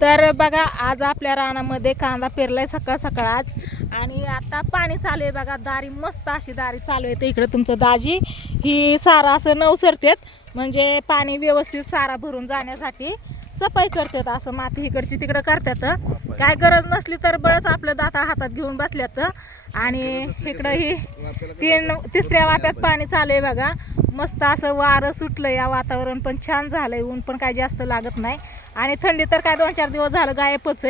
तर बघा आज आपल्या रानामध्ये कांदा पेरलाय सकाळ सकाळ आज. आणि आता पाणी चालू आहे बघा. दारी मस्त अशी दारी चालू आहे. तर इकडे तुमचं दाजी ही सारा असं नवसरतात, म्हणजे पाणी व्यवस्थित सारा भरून जाण्यासाठी सफाई करतात. असं माती इकडची तिकडं करतात. काय गरज नसली तर बळच आपलं दाता हातात घेऊन बसल्यात. आणि इकडं ही तिसऱ्या वाप्यात पाणी चालू आहे बघा. मस्त असं वारं सुटलं, या वातावरण पण छान झालंय. ऊन पण काय जास्त लागत नाही. आणि थंडी तर काय 2-4 दिवस झालं गायबच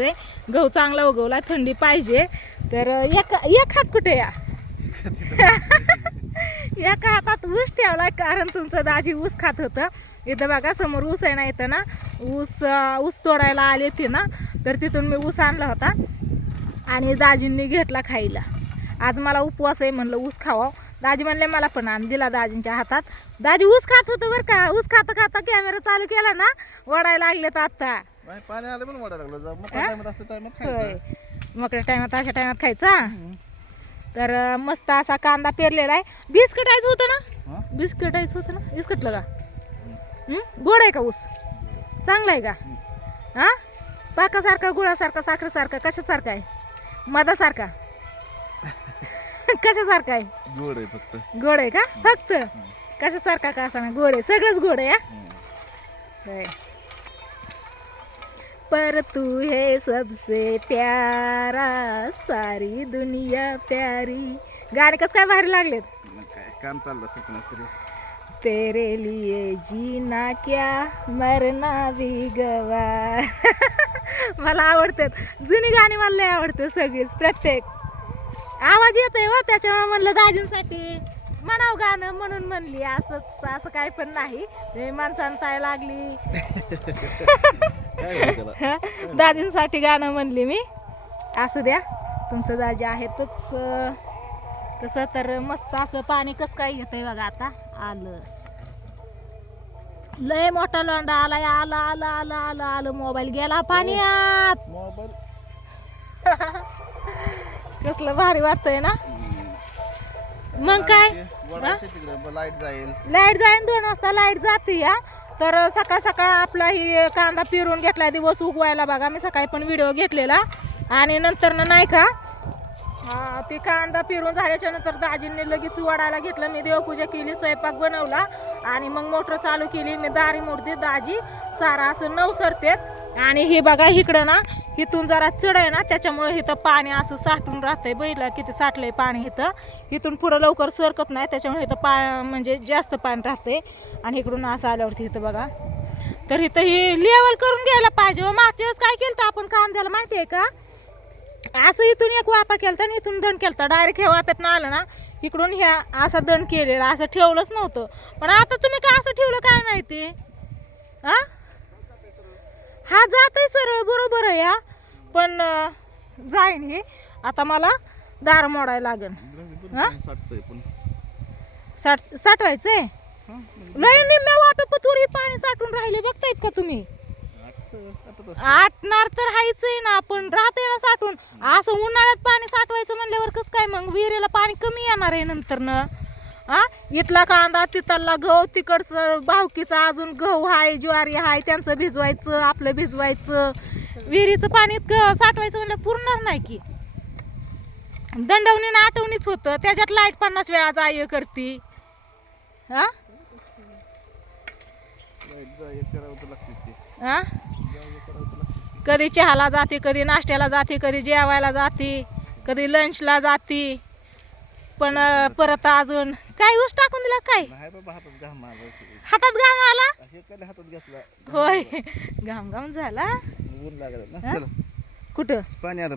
आहे. गहू चांगला उगवला, थंडी पाहिजे. तर एक हात कुठे या एका हातात ऊस ठेवलाय, कारण तुमचं दाजी ऊस खात होतं. इथं बघा समोर ऊस आहे ना, इथं ना ऊस तोडायला आले ते ना, तर तिथून मी ऊस आणला होता आणि दाजींनी घेतला खायला. आज मला उपवास आहे, म्हणलं ऊस खावा. दाजी म्हणले मला पण आण, दिला दाजींच्या हातात. दाजी ऊस खात होतं बरं का. ऊस खाता खाता कॅमेरा चालू केला ना, वडायला लागले तर आता पाणी आलं पण वाढायला लागलं. मकड्या टायमात अशा टायमात खायचा. तर मस्त असा कांदा पेरलेला आहे. बिस्कटायचं होतं ना, बिस्कटायचं होतं ना, बिस्कटलं का? गोड आहे का ऊस? चांगला आहे का? हा, पाकासारखा, गुळासारखा, साखरेसारखा, कशासारखा आहे? मधासारखा कशासारखा आहे? गोड आहे फक्त. गोड आहे का फक्त? कशासारखा का असा? गोड आहे, सगळंच गोड आहे. पर तू है सबसे प्यारा, सारी दुनिया प्यारी. गाणे कसं काय भारी लागलेत. काय काम चाललं सपना तरी. तेरे लिए जीना क्या मरना भी गवा मला आवडतात जुनी गाणी, मला लय आवडते सगळीच. प्रत्येक आवाज येतोय व, त्याच्यामुळे म्हणलं दाजींसाठी म्हणाव गाणं म्हणून म्हणली. असं काय पण नाही, माणसानं ताय लागली दाजींसाठी गाणं म्हणली मी. असू द्या, तुमचं दाजी आहेतच तसं. तर मस्त असं पाणी कसं काय येतंय बघा. आता आलं, लय मोठा लोंडा आलाय. आलं आलं आलं आलं आलं. मोबाईल गेला पाण्यात. मोबाईल कसलं भारी वाटतंय ना. मग काय, लाईट जाईल. 2 वाजता लाईट जाते या. तर सकाळ सकाळ आपला ही कांदा पेरून घेतला, दिवस उगवायला बघा. मी सकाळी पण व्हिडिओ घेतलेला. आणि नंतर ना नाही का, ती कांदा पेरून झाल्याच्या नंतर दाजींनी लगेच वडायला घेतलं. मी देवपूजा केली, स्वयंपाक बनवला आणि मग मोटर चालू केली. मी दारी मोडते, दाजी सारा असं नवसरतेत. आणि हे बघा इकडं ना, इथून जरा चढ आहे ना, त्याच्यामुळे इथं पाणी असं साठून राहतंय. बघितलं किती साठलंय पाणी इथं. इथून पुढं लवकर सरकत नाही, त्याच्यामुळे इथं म्हणजे जास्त पाणी राहतंय. आणि इकडून असं आल्यावरती इथं बघा, तर इथं ही लेवल करून घ्यायला पाहिजे. मागच्या वेळेस काय केलं आपण कांद्याला माहिती आहे का, असं इथून एक वापा केलता आणि इथून दंड केलता. डायरेक्ट ह्या वाप्यात ना आलं ना, इकडून ह्या असा दंड केलेला, असं ठेवलंच नव्हतं. पण आता तुम्ही का असं ठेवलं काय माहिती. हा जातंय सरळ, बरोबर आहे या. पण जाईन हे. आता मला दार मोडायला लागेल. साठवायचंय लय निम्म्या वाप्या पतूर हे पाणी साठून राहिले. बघतायत का तुम्ही? आटणार तर हायचंय ना, पण राहते ना साठून. असं उन्हाळ्यात पाणी साठवायचं म्हणल्यावर कसं काय, मग विहिरीला पाणी कमी येणार आहे नंतर न. इथला कांदा, तिथला गहू, तिकडचं भावकीचं अजून गहू हाय, ज्वारी हाय, त्यांचं भिजवायचं, आपलं भिजवायचं. विहिरीचं पाणी साठवायचं म्हणलं पुरणार नाही की. दंडवणी आठवणीच होतं. त्याच्यात लाईट 50 वेळा जाय करती. कधी चहाला जाते, कधी नाश्त्याला जाते, कधी जेवायला जाते, कधी लंचला जाते. पण परत अजून काय ऊस टाकून दिला काय? हातात घाम आला. होय, घाम झाला. कुठं पाणी आता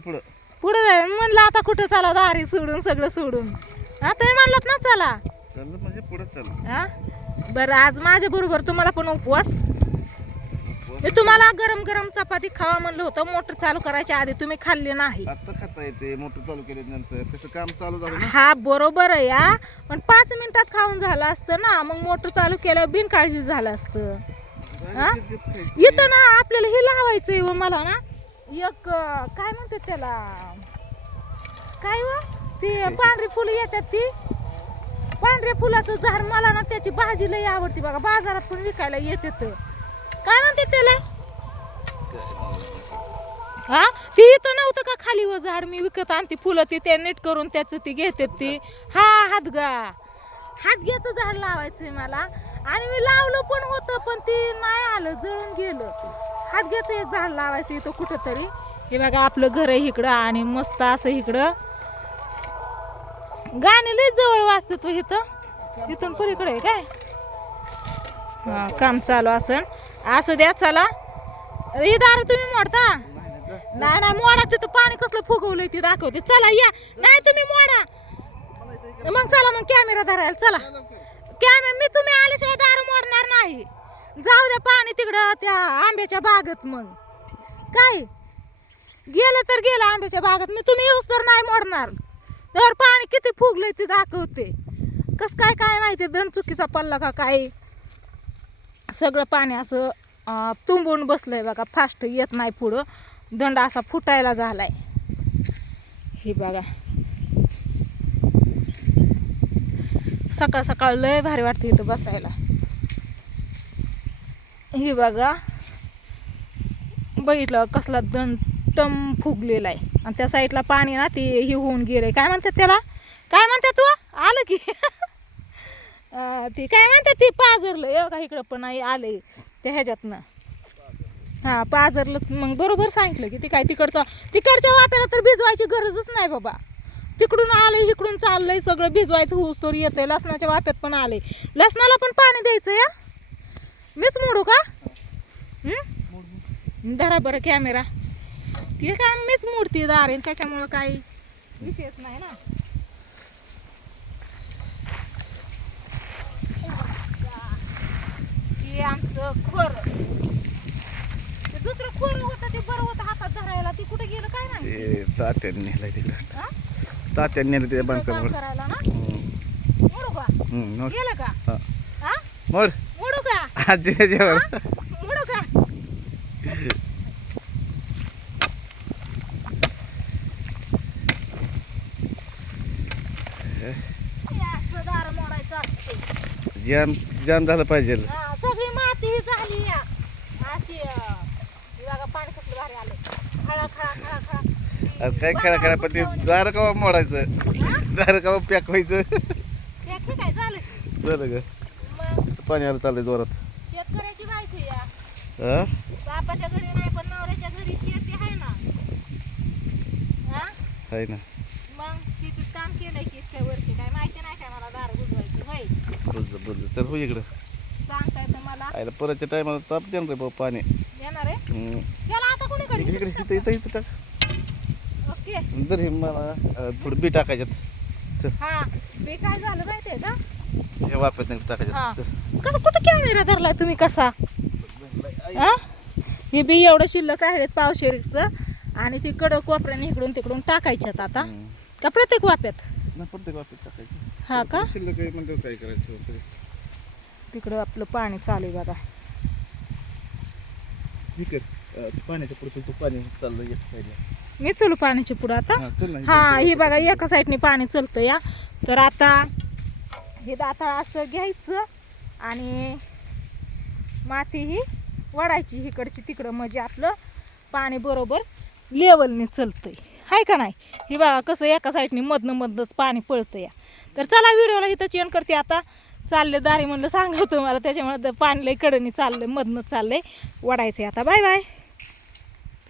पुढं म्हणलं आता कुठं चला, दारी सोडून सगळं सोडून. तुम्ही म्हणलात ना चला, म्हणजे पुढे चला. बरं, आज माझ्या बरोबर तुम्हाला पण उपवास. मी तुम्हाला गरम गरम चपाती खावा म्हणलं होतं. मोटर चालू करायच्या आधी तुम्ही खाल्ली नाही. आता खाता येते, मोटर चालू केल्यानंतर कसं काम चालू झालं ना. हा बरोबर आहे या, पण 5 मिनिटात खाऊन झालं असतं ना. मग मोटर चालू केल्यावर बिनकाळजी झालं असतं. इथं ना आपल्याला हे लावायचंय व मला ना एक काय म्हणतात त्याला, काय व ती पांढरी फुलं येतात, ती पांढऱ्या फुलाचं झाड. मला ना त्याची भाजी लई आवडती बघा. बाजारात पण विकायला येते. काय म्हणते त्याला, हा ती इथं नव्हतं का खाली व झाड मी विकत आणते फुलं ती ते नीट करून त्याचं ती घेते ती हा हातग्याचं झाड लावायचंय मला आणि मी लावलं पण होतं पण ती नाही आलं जळून गेलं. हातग्याचं एक झाड लावायचं इथं कुठं तरी. हे बघा आपलं घर आहे इकडं आणि मस्त असं इकडं गाणी लय जवळ वाजतात इथं इथून पलीकडे काय हा काम चालू असन असू द्या. चला ही दारू तुम्ही मोडता नाही नाही मोडा तिथं पाणी कसलं फुगवलंय ते दाखवते. चला या नाही तुम्ही मोडा मग चला मग कॅमेरा धरायला चला कॅमेरा मी तुम्ही आल्याशिवाय दारू मोडणार नाही. जाऊ द्या पाणी तिकडं त्या आंब्याच्या बागेत मग काय गेलं तर गेलं आंब्याच्या बागेत मी तुम्ही येऊस तर नाही मोडणार. तर पाणी किती फुगलंय ते दाखवते कस काय काय माहिती दण चुकीचा पडला का काय सगळं पाणी असं तुंबून बसलंय बघा फास्ट येत नाही पुढं दंड असा फुटायला झालाय. ही बघा सकाळ सकाळ लय भारी वाटते इथं बसायला. ही बघा बघितलं कसला दंड टम फुगलेला आहे आणि त्या साईडला पाणी ना ती ही होऊन गेलंय काय म्हणतात त्याला काय म्हणतात तू आलं की ती काय म्हणतात ती पाजरलं का इकडं पण आले त्या ह्याच्यातनं हा पाजरलंच मग बरोबर सांगितलं की ती काय तिकडच्या वाप्याला तर भिजवायची गरजच नाही बाबा. तिकडून आलंय इकडून चाललंय सगळं भिजवायचं होऊस तर येतंय. लसणाच्या वाप्यात पण आलंय लसणाला पण पाणी द्यायचं या मीच मोडू का धरा बरं कॅमेरा ते काय मीच मूर्ती दारेन त्याच्यामुळं काही विषयच नाही ना. हे आमचं खोर ते दुसरं खोर होतं ते बरं होतं हातात धरायला ते कुठे गेलं काय नाही तात्याने नेलाय तिकडे हा? तात्याने नेलं ते बंद काम करायला ना मोडू का गेलं का हा मोड मोडू का आजी त्याच्यावर मोडू का असं दार मोडायचं असते जाम जाम झालं पाहिजे. हा सगळी माती ही झाली या अशी जागा पाणी कसलं भारी आलं खळा खळा खळा खळा काय खेळा पण ते दार कवा मोडायचं दार कवा पॅक व्हायचं ते काय झालं झालं ग मग कसं पाणी आलं चाललंय जोरात. शेतकऱ्याची बायको या हा बापाच्या घरी नाही पण नवऱ्याच्या घरी शेती आहे ना हा आहे ना मग शेतीत काम केलंय की इतक्या वर्षी काय माहिती नाही काय मला दार बुजवायचं होय बुजलं चल हो इकडं सांगता येतं मला आयला परतच्या टायमाला ताप देणार रे बाबा पाणी. येणार आहे त्याला आता कोणीकडे इकडे इथं इथं इथं टाक ओके नंतर हे मला थोडं बी टाकायच्यात हा बे काय झालं माहितीये का हे वापरत नाही हा टाकायच्यात. कसं कुठं कॅमेरा धरलाय तुम्ही कसा हा हे बी एवढं शिल्लक आहेत पावशेरीचं आणि ती कडक कोपऱ्याने इकडून तिकडून टाकायच्यात आता का प्रत्येक वाप्यात प्रत्येक वापरत टाकायचं. हा का शिल्लक आहे म्हणतो काय करायचं तिकडं आपलं पाणी चालू आहे बघा ठीक आहे पाण्याच्या पुढे तू पाणी चाललं येत पाहिजे. मी चलू पाण्याच्या पुढं आता हा चल ना हा ही बघा एका साईडने पाणी चलतं या तर आता हे दाता असं घ्यायचं आणि माती ही वडायची इकडची तिकडं म्हणजे आपलं पाणी बरोबर लेवलने चलतंय हाय का नाही. हे बघा कसं एका साईडने मधनंच पाणी पळतं या. तर चला व्हिडिओला इथं चेंज करते आता चालले दारी म्हणलं सांगतो मला त्याच्यामुळे पाणी लय कडनी चाललंय मधनंच चाललंय वडायचं आता बाय बाय.